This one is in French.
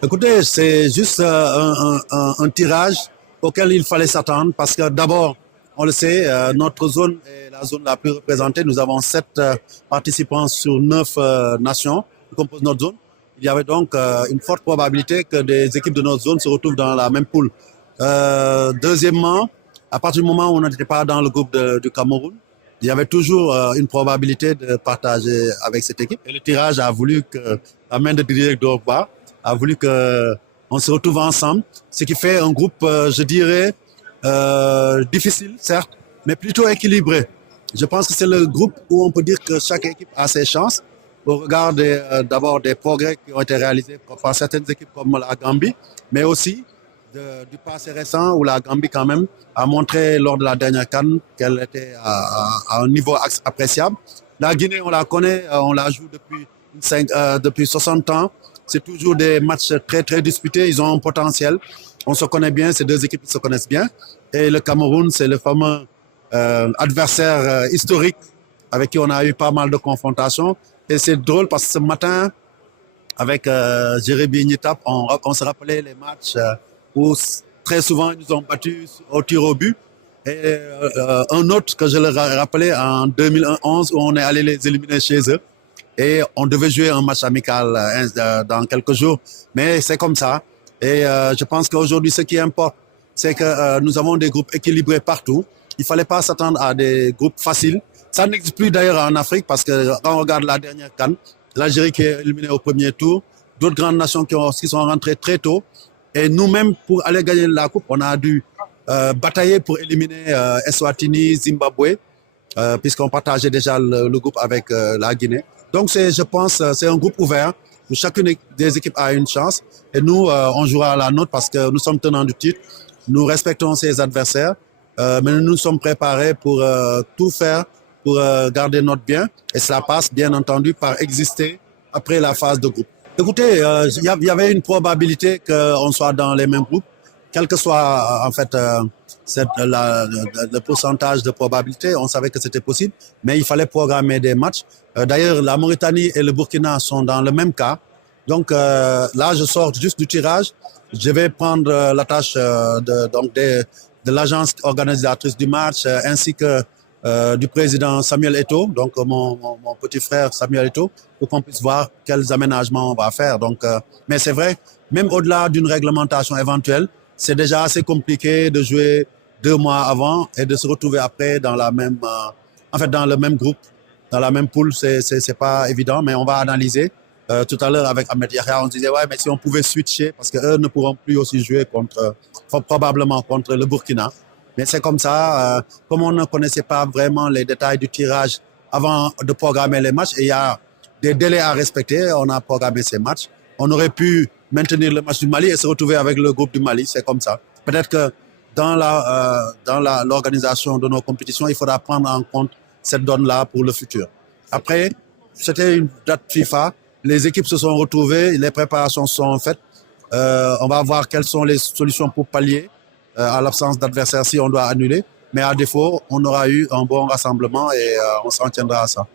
Écoutez, c'est juste un tirage auquel il fallait s'attendre parce que d'abord, on le sait, notre zone est la zone la plus représentée. Nous avons 7 participants sur 9 nations qui composent notre zone. Il y avait donc une forte probabilité que des équipes de notre zone se retrouvent dans la même poule. Deuxièmement, à partir du moment où on n'était pas dans le groupe du Cameroun, il y avait toujours une probabilité de partager avec cette équipe. Et le tirage a voulu que la main de Didier Drogba a voulu que on se retrouve ensemble, ce qui fait un groupe, je dirais, difficile, certes, mais plutôt équilibré. Je pense que c'est le groupe où on peut dire que chaque équipe a ses chances au regard d'abord des progrès qui ont été réalisés par certaines équipes comme la Gambie, mais aussi du passé récent où la Gambie quand même a montré lors de la dernière CAN qu'elle était à un niveau appréciable. La Guinée, on la connaît, on la joue depuis 60 ans. C'est toujours des matchs très, très disputés. Ils ont un potentiel. On se connaît bien, ces deux équipes se connaissent bien. Et le Cameroun, c'est le fameux adversaire historique avec qui on a eu pas mal de confrontations. Et c'est drôle parce que ce matin, avec Jérémy Nitap, on se rappelait les matchs où très souvent ils nous ont battus au tir au but. Et un autre que je leur rappelais en 2011 où on est allé les éliminer chez eux. Et on devait jouer un match amical dans quelques jours. Mais c'est comme ça. Et je pense qu'aujourd'hui, ce qui importe, c'est que nous avons des groupes équilibrés partout. Il ne fallait pas s'attendre à des groupes faciles. Ça n'existe plus d'ailleurs en Afrique parce que quand on regarde la dernière CAN, l'Algérie qui est éliminée au premier tour, d'autres grandes nations qui sont rentrées très tôt. Et nous-mêmes, pour aller gagner la coupe, on a dû batailler pour éliminer Eswatini, Zimbabwe, puisqu'on partageait déjà le groupe avec la Guinée. Donc, je pense, c'est un groupe ouvert où chacune des équipes a une chance. Et nous, on jouera à la nôtre parce que nous sommes tenants du titre. Nous respectons ses adversaires, mais nous sommes préparés pour tout faire pour garder notre bien. Et cela passe, bien entendu, par exister après la phase de groupe. Écoutez, il y avait une probabilité qu'on soit dans les mêmes groupes, quel que soit en fait le pourcentage de probabilité. On savait que c'était possible, mais il fallait programmer des matchs. D'ailleurs, la Mauritanie et le Burkina sont dans le même cas. Donc là, je sors juste du tirage. Je vais prendre la tâche de l'agence organisatrice du match, ainsi que du président Samuel Eto'o, donc mon petit frère Samuel Eto'o, pour qu'on puisse voir quels aménagements on va faire. Donc, mais c'est vrai, même au-delà d'une réglementation éventuelle, c'est déjà assez compliqué de jouer 2 mois avant et de se retrouver après dans dans le même groupe, dans la même poule. C'est pas évident, mais on va analyser. Tout à l'heure avec Ahmed Yahya, on disait ouais, mais si on pouvait switcher, parce qu'eux ne pourront plus aussi jouer probablement contre le Burkina. Mais c'est comme ça, comme on ne connaissait pas vraiment les détails du tirage avant de programmer les matchs, et il y a des délais à respecter, on a programmé ces matchs. On aurait pu maintenir le match du Mali et se retrouver avec le groupe du Mali, c'est comme ça. Peut-être que dans l'organisation de nos compétitions, il faudra prendre en compte cette donne-là pour le futur. Après, c'était une date FIFA, les équipes se sont retrouvées, les préparations sont faites. On va voir quelles sont les solutions pour pallier à l'absence d'adversaires si on doit annuler. Mais à défaut, on aura eu un bon rassemblement et on s'en tiendra à ça.